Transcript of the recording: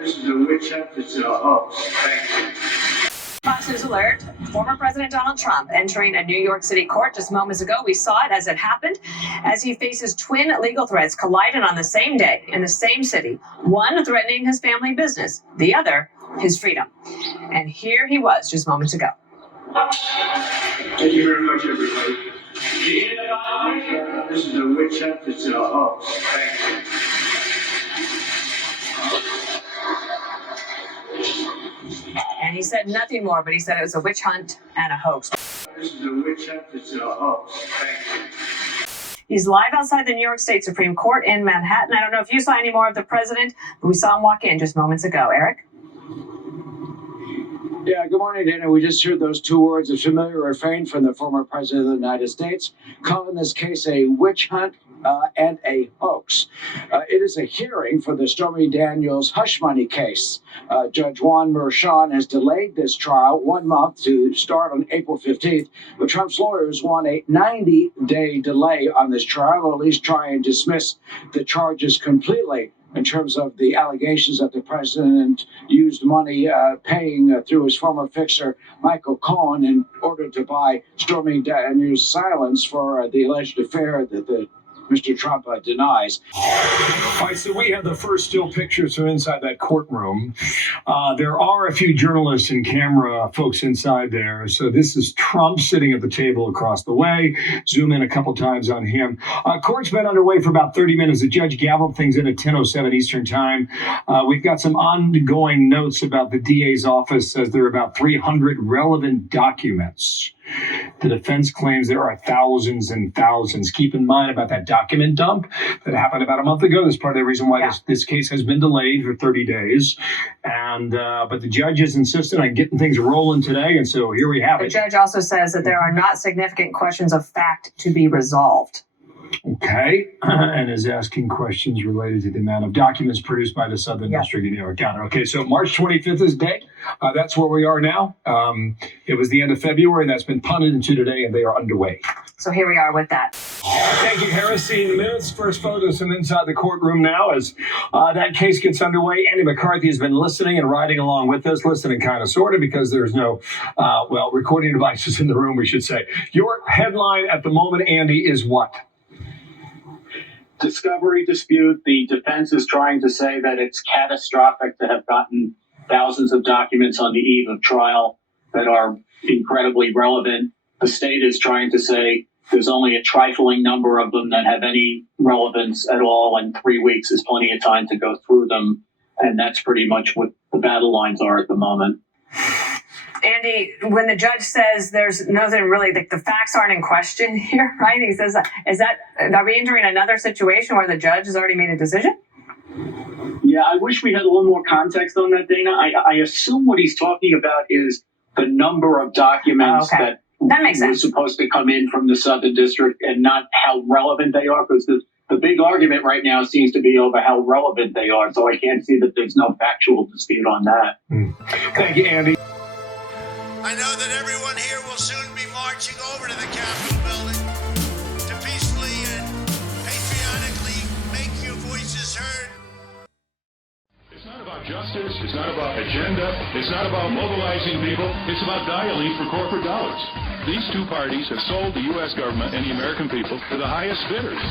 This is a witch hunt. It's a hoax. Thank you. Fox News alert. Former President Donald Trump entering a New York City court just moments ago. We saw it as it happened, as he faces twin legal threats colliding on the same day in the same city. One threatening his family business, the other his freedom. And here he was just moments ago. Thank you very much, everybody. This is a witch hunt. It's a hoax. Thank you. And he said nothing more, but he said it was a witch hunt and a hoax. This is a witch hunt. It's a hoax. Thank you. He's live outside the New York State Supreme Court in Manhattan. I don't know if you saw any more of the president, but we saw him walk in just moments ago. Eric? Yeah, good morning, Dana. We just heard those two words, a familiar refrain from the former president of the United States, calling this case a witch hunt and a hoax. It is a hearing for the Stormy Daniels hush money case. Judge Juan Merchan has delayed this trial 1 month to start on April 15th, but Trump's lawyers want a 90-day delay on this trial, or at least try and dismiss the charges completely, in terms of the allegations that the president used money paying through his former fixer, Michael Cohen, in order to buy Stormy Daniels' silence for the alleged affair that Mr. Trump denies. All right, so we have the first still pictures from inside that courtroom. There are a few journalists and camera folks inside there. So this is Trump sitting at the table across the way. Zoom in a couple times on him. Court's been underway for about 30 minutes. The judge gavelled things in at 10:07 Eastern time. We've got some ongoing notes about the DA's office, says there are about 300 relevant documents. The defense claims there are thousands and thousands. Keep in mind about that document dump that happened about a month ago. That's part of the reason why this case has been delayed for 30 days. And but the judge is insistent on getting things rolling today. And so here we have it. The judge also says that there are not significant questions of fact to be resolved. Okay, and is asking questions related to the amount of documents produced by the Southern District of New York County. Okay, so March 25th is the day. That's where we are now. It was the end of February. That's been punted into today, and they are underway. So here we are with that. Thank you, Harris. See in the minutes. First photos from inside the courtroom now as that case gets underway. Andy McCarthy has been listening and riding along with us, listening kind of sort of because there's no, recording devices in the room, we should say. Your headline at the moment, Andy, is what? Discovery dispute. The defense is trying to say that it's catastrophic to have gotten thousands of documents on the eve of trial that are incredibly relevant. The state is trying to say there's only a trifling number of them that have any relevance at all, and 3 weeks is plenty of time to go through them. And that's pretty much what the battle lines are at the moment. Andy, when the judge says there's nothing really, the facts aren't in question here, right? He says, are we entering another situation where the judge has already made a decision? Yeah, I wish we had a little more context on that, Dana. I assume what he's talking about is the number of documents that makes sense. Were supposed to come in from the Southern District and not how relevant they are, because the big argument right now seems to be over how relevant they are. So I can't see that there's no factual dispute on that. Thank you, Andy. I know that everyone here will soon be marching over to the Capitol building to peacefully and patriotically make your voices heard. It's not about justice. It's not about agenda. It's not about mobilizing people. It's about dialing for corporate dollars. These two parties have sold the U.S. government and the American people to the highest bidders.